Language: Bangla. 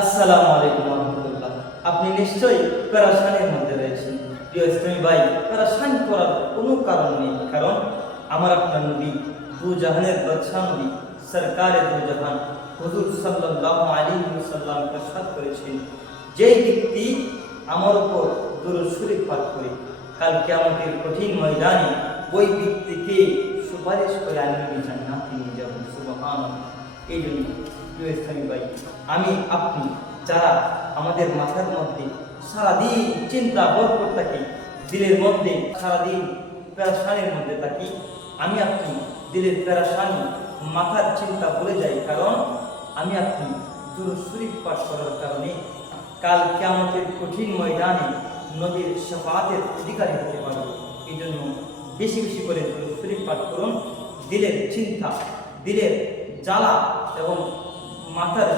আসসালামু আলাইকুম রহমতুল্লাহ। আপনি নিশ্চয়ই পেরেশানির মধ্যে রয়েছেন। প্রিয় ইসলামী ভাই, পেরেশানি করার কোনো কারণ নেই, কারণ আমার আপনার নবী দু জাহানের বাদশাহ নবী সরকারে দু জাহান হুজুর সাল্লাল্লাহু আলাইহি ওয়াসাল্লাম ইরশাদ করেছেন, যেই ব্যক্তি আমার উপর দুরূদ শরীফ পাঠ করে কাল কিয়ামতের কঠিন ময়দানে ওই ব্যক্তিকে সুপারিশ করে আমি নবী জান্নাতে নিয়ে যাব। সুবহানাল্লাহ। এই জন্য প্রিয় ইসলামী ভাই, আমি আপনি যারা আমাদের মাথার মধ্যে সারাদিন চিন্তা ভরপুর থাকি, দিলের মধ্যে সারাদিন পেরেশানির মধ্যে থাকি, আমি আপনি দিলের পেরেশানি মাথার চিন্তা ভুলে যাই, কারণ আমি আপনি দুরূদ শরীফ পাঠ করার কারণে কাল কিয়ামতের কঠিন ময়দানে নবীর শাফাআতের অধিকারী হতে পারব। এই জন্য বেশি বেশি করে দুরূদ শরীফ পাঠ করুন। দিলের চিন্তা, দিলের জ্বালা এবং মাথার